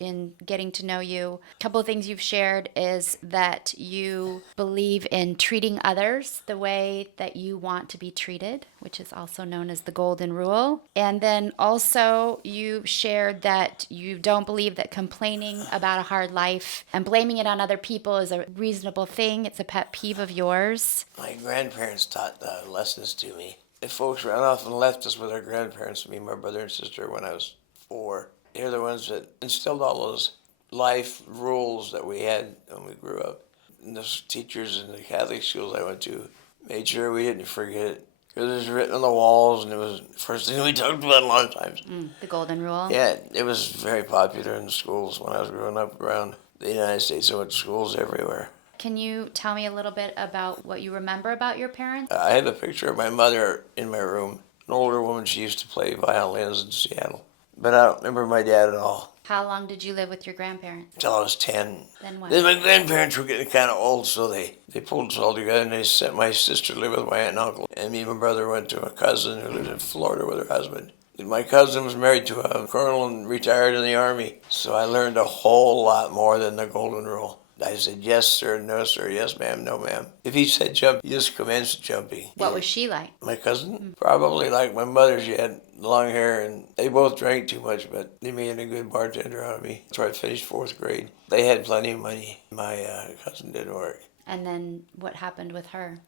in getting to know you. A couple of things you've shared is that you believe in treating others the way that you want to be treated, which is also known as the golden rule. And then also you shared that you don't believe that complaining about a hard life and blaming it on other people is a reasonable thing. It's a pet peeve of yours. My grandparents taught lessons to me. If folks ran off and left us with our grandparents, me, my brother and sister, when I was 4, they're the ones that instilled all those life rules that we had when we grew up. And the teachers in the Catholic schools I went to made sure we didn't forget it. Because it was written on the walls, and it was the first thing we talked about a lot of times. The golden rule. Yeah, it was very popular in the schools when I was growing up around the United States. I went to schools everywhere. Can you tell me a little bit about what you remember about your parents? I have a picture of my mother in my room, an older woman. She used to play violins in Seattle. But I don't remember my dad at all. How long did you live with your grandparents? Until I was 10. Then what? Then my grandparents were getting kind of old, so they pulled us all together and they sent my sister to live with my aunt and uncle. And me and my brother went to a cousin who lived in Florida with her husband. My cousin was married to a colonel and retired in the Army. So I learned a whole lot more than the golden rule. I said, yes, sir, no, sir, yes, ma'am, no, ma'am. If he said jump, you just commenced jumping. What was she like? My cousin? Probably like my mother. She had long hair, and they both drank too much, but they made a good bartender out of me. So I finished 4th grade. They had plenty of money. My cousin didn't work. And then what happened with her?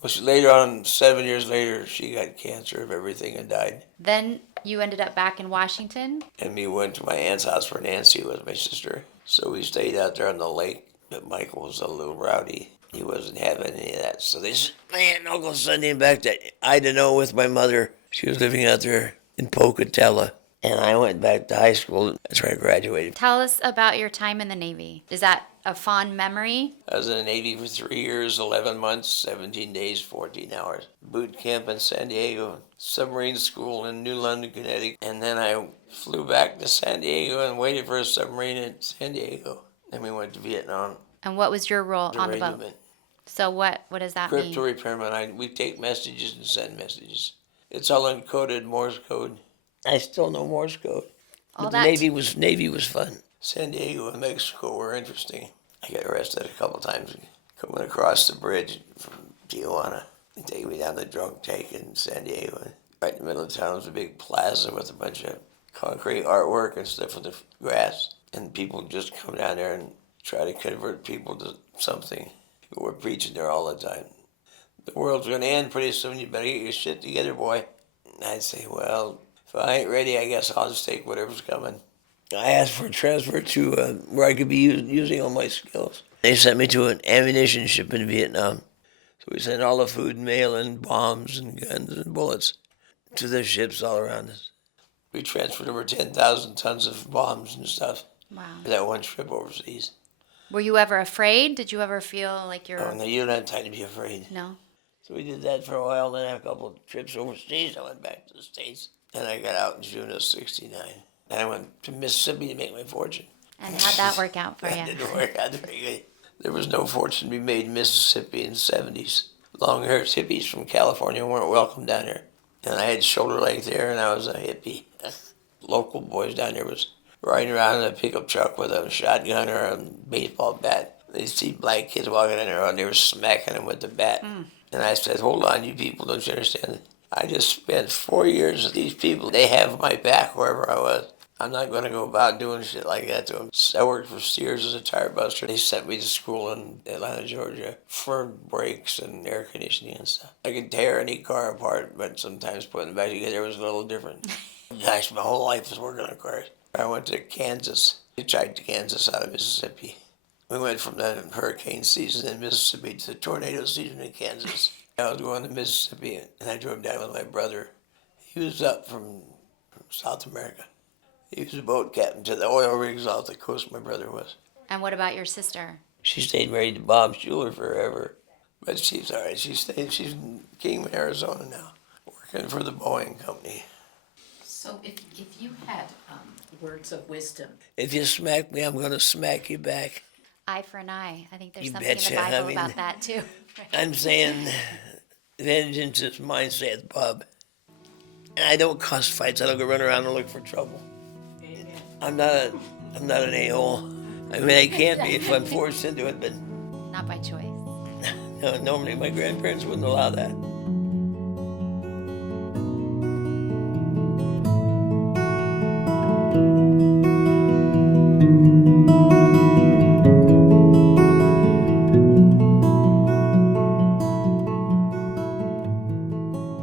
Well, later on, 7 years later, she got cancer of everything and died. Then you ended up back in Washington? And we went to my aunt's house for Nancy, was my sister. So we stayed out there on the lake. But Michael was a little rowdy. He wasn't having any of that. So they sent my aunt and uncle sent him back to Idaho with my mother. She was living out there in Pocatello. And I went back to high school. That's where I graduated. Tell us about your time in the Navy. Is that a fond memory? I was in the Navy for 3 years, 11 months, 17 days, 14 hours. Boot camp in San Diego, submarine school in New London, Connecticut. And then I flew back to San Diego and waited for a submarine in San Diego. Then we went to Vietnam. And what was your role on the boat? Regiment. So what does that mean? Crypto repairman. We take messages and send messages. It's all encoded Morse code. I still know Morse code. But the Navy was fun. San Diego and Mexico were interesting. I got arrested a couple times coming across the bridge from Tijuana. They take me down the drunk tank in San Diego. Right in the middle of town was a big plaza with a bunch of concrete artwork and stuff with the grass. And people just come down there and try to convert people to something. People were preaching there all the time. The world's going to end pretty soon. You better get your shit together, boy. And I'd say, well, if I ain't ready, I guess I'll just take whatever's coming. I asked for a transfer to where I could be using all my skills. They sent me to an ammunition ship in Vietnam. So we sent all the food and mail and bombs and guns and bullets to the ships all around us. We transferred over 10,000 tons of bombs and stuff. Wow. That one trip overseas. Were you ever afraid? Did you ever feel like you're... Oh, no, you don't have time to be afraid. No? So we did that for a while, then I had a couple of trips overseas. I went back to the States. And I got out in June of '69. And I went to Mississippi to make my fortune. And how'd that work out for you? That didn't work out very good. There was no fortune to be made in Mississippi in the 70s. Long-haired hippies from California weren't welcome down there. And I had shoulder length hair, and I was a hippie. Local boys down there was riding around in a pickup truck with a shotgun or a baseball bat. They'd see black kids walking in there, and they were smacking them with the bat. And I said, hold on, you people, don't you understand? I just spent 4 years with these people. They have my back wherever I was. I'm not going to go about doing shit like that to them. I worked for Sears as a tire buster. They sent me to school in Atlanta, Georgia for brakes and air conditioning and stuff. I could tear any car apart, but sometimes putting it back together was a little different. Gosh, my whole life was working on cars. I went to Kansas. I hitchhiked to Kansas out of Mississippi. We went from the hurricane season in Mississippi to the tornado season in Kansas. I was going to Mississippi, and I drove down with my brother. He was up from South America. He was a boat captain to the oil rigs off the coast, my brother was. And what about your sister? She stayed married to Bob Schuler forever. But she's all right. She's in Kingman, Arizona now, working for the Boeing company. So if you had words of wisdom. If you smack me, I'm going to smack you back. Eye for an eye. I think there's You something betcha. in the Bible I mean, about that too. I'm saying, vengeance is mine, saith Bob. And I don't cause fights. I don't go run around and look for trouble. Amen. I'm not an a-hole. I mean, I can't be if I'm forced into it, but Not by choice. no, normally my grandparents wouldn't allow that.